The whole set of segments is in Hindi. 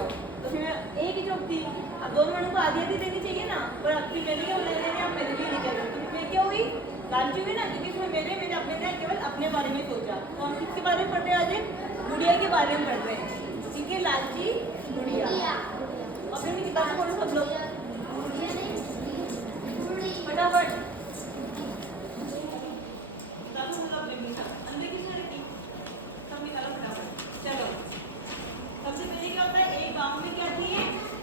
आओ। तो फिर मैं एक ही जॉब थी, अब दोनों मैडम को आधी आधी देनी चाहिए ना, पर अब फिर मैंने क्या बोला, आप मेरे लिए निकल गए। तो मैं क्या हुई, लालची हुई ना, क्योंकि फिर मैंने अपने ना केवल अपने बारे में सोचा। तो हम किसके बारे में पढ़ रहे हैं आज, गुड़िया के बारे में पढ़ रहे हैं। ठीक है, लालची गुड़िया। अपनी किताबें पढ़ो सब लोग फटाफट। चलो, सबसे पहले क्या होता है, एक गांव में क्या थी,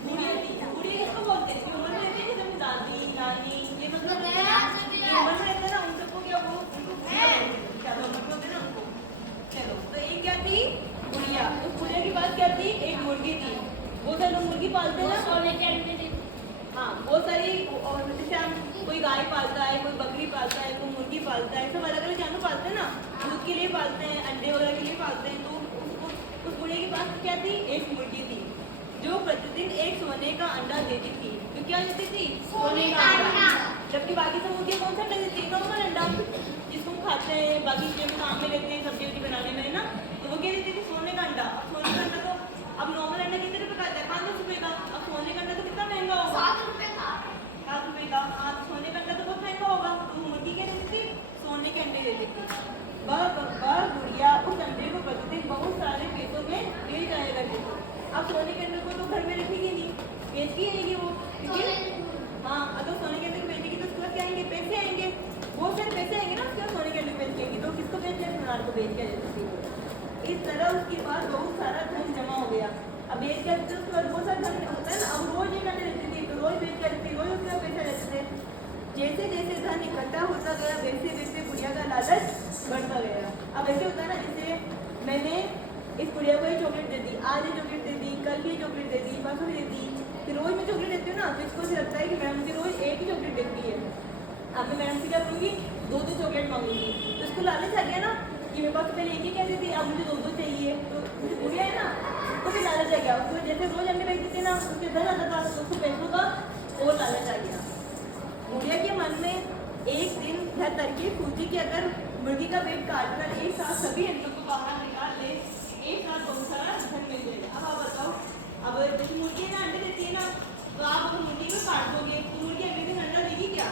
गुड़िया थी। गुड़िया किसको बोलते हैं, जो उम्र में रहते हैं, जैसे दादी नानी, ये मतलब जो उम्र में रहते हैं ना, उन सबको क्या वो उनको ज्यादा उम्र में होते हैं ना उनको। चलो, तो एक क्या थी, गुड़िया। तो गुड़िया के पास क्या थी, एक मुर्गी थी। बहुत सारे लोग मुर्गी पालते हैं ना, हाँ बहुत सारी, और जैसे हम कोई गाय पालता है, कोई बकरी पालता है, कोई मुर्गी पालता है, सब अलग अलग जानवर पालते हैं ना, दूध के लिए पालते हैं, अंडे वगैरह के लिए पालते हैं। तो उस बुढ़े के पास क्या थी, एक मुर्गी थी, जो प्रतिदिन एक सोने का अंडा देती थी। तो क्या देती थी, सोने का अंडा। जबकि बाकी सब मुर्गियाँ कौन सा अंडा देती है, नॉर्मल अंडा जिसको हम खाते हैं, बाकी चीजें काम में लेते हैं, सब्जी वब्जी बनाने में ना। तो वो क्या देती थी, सोने का अंडा। सोने का अंडा तो अब नॉर्मल अंडा कितने रुपए का आता है, 500 रुपए का। अब सोने का अंडा तो कितना महंगा होगा, 7 रुपए का। हाँ, सोने का अंडा तो बहुत महंगा होगा। तो मुर्गी क्या देती थी, सोने के अंडे देती थी। वह गुड़िया उस अंडे को प्रतिदिन बहुत सारे पैसों में बेच जाया करती थी। अब सोने के अंडे को तो घर में रखेगी नहीं, बेच के आएगी वो, ठीक है। हाँ, अगर सोने के अंडे को बेचेगी तो उसके बाद क्या आएंगे, पैसे आएंगे, बहुत सारे पैसे आएंगे ना उसके बाद। सोने के अंडे बेच देगी तो किसको बेच देगी, सुनार को बेच के देती थी। इस तरह उसके पास बहुत सारा धन जमा हो गया। अब बेच कर उसके बाद बहुत सारा धन होता है ना, अब रोज एक अंडे देती थी, तो रोज बेच करती, रोज उसके पैसा लेते थे। जैसे जैसे धन इकट्ठा होता गया, वैसे वैसे गुड़िया का लालच बढ़ता गया। अब ऐसे होता है ना, जैसे मैंने इस गुड़िया को ये चॉकलेट दे दी, आज ये चॉकलेट दे दी, कल भी चॉकलेट दे दी, परसों भी दे दी, फिर रोज मैं चॉकलेट देती हूँ ना, तो इसको ऐसा लगता है कि मैडम मुझे रोज एक ही चॉकलेट देती है। अब मैं मैडम से क्या करूँगी, दो चॉकलेट मांगूंगी। तो इसको लालच आ गया ना कि मेरे पास पहले एक ही कहती थी, अब मुझे दो चाहिए। तो मुझे गुड़िया है ना, उसको भी लालच आ गया। उसको जैसे रोज अंडे बेचती थी ना, उसके धन आता था, तो उसको पैसों का और लालच आ गया। गुड़िया के मन में एक दिन यह तरकीब सूझी कि अगर मुर्गी का पेट काटकर एक साथ सभी अंडों को बाहर निकाल ले, एक साथ बहुत सारा धन मिल जाएगा। अब आप बताओ, अब जैसे मुर्गी ना अंडे देती है ना, तो आप अगर मुर्गी को काट दोगे तो मुर्गी अगले दिन अंडा देगी क्या,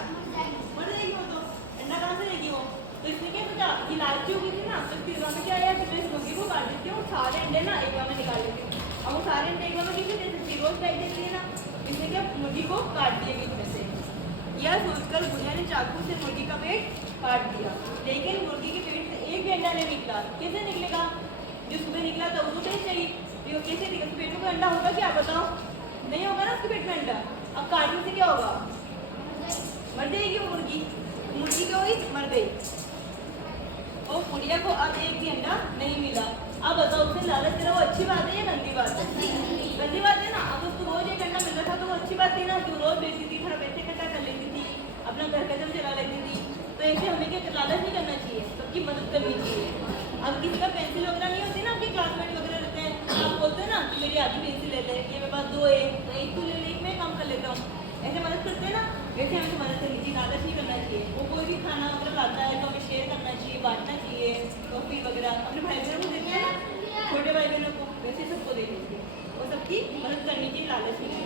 मर जाएगी वो। तो अंडा कहाँ से देगी वो। तो इसने क्या सोचा, ये लालची हो गई थी ना, तो फिर में क्या आया कि मैं इस मुर्गी को काट देती हूँ, सारे अंडे ना एक बार में निकाल लेती हूँ। अब वो सारे अंडे एक बार में कैसे दे सकती, रोज फेंक देती है ना। इसने क्या मुर्गी को काट दिया बीच में से। यह सोचकर गुड़िया ने चाकू से मुर्गी का पेट काट दिया, लेकिन मुर्गी के पेट से एक भी अंडा नहीं निकला। कैसे निकलेगा, जो सुबह निकला था वो तो नहीं, तो कैसे निकला, पेट में कोई अंडा होगा क्या, बताओ, नहीं होगा ना उसके पेट में अंडा। अब काटने से क्या होगा, मर जाएगी वो मुर्गी। मुर्गी क्या हुई, मर गई। और गुड़िया को अब एक भी अंडा नहीं मिला। अब बताओ, उसे लालच देना वो अच्छी बात है या गंदी बात है, गंदी बात है ना। अब उसको रोज एक अंडा मिल रहा था तो वो अच्छी बात थी ना, जो रोज बेचती थी, थोड़ा पैसे इकट्ठा कर लेती थी, अपना घर का चला लेती थी। तो ऐसे हमें क्या लालच नहीं करना चाहिए, सबकी मदद करनी चाहिए। अब किसी का पेंसिल वगैरह नहीं होती ना, आपके क्लासमेट वगैरह रहते हैं, आप बोलते हैं ना कि मेरी आधी पेंसिल ले ले, ये मेरे पास दो है, तो एक तो ले ले, एक मैं काम कर लेता हूँ, ऐसे मदद करते हैं ना, वैसे हमें मदद करनी चाहिए, लालच नहीं करना चाहिए। वो कोई भी खाना वगैरह लाता है तो हमें शेयर करना चाहिए, बांटना चाहिए, टॉफी वगैरह अपने भाई बहनों को देते हैं ना, छोटे भाई बहनों को, वैसे सबको दे दीजिए और सबकी मदद करनी चाहिए, लालच नहीं।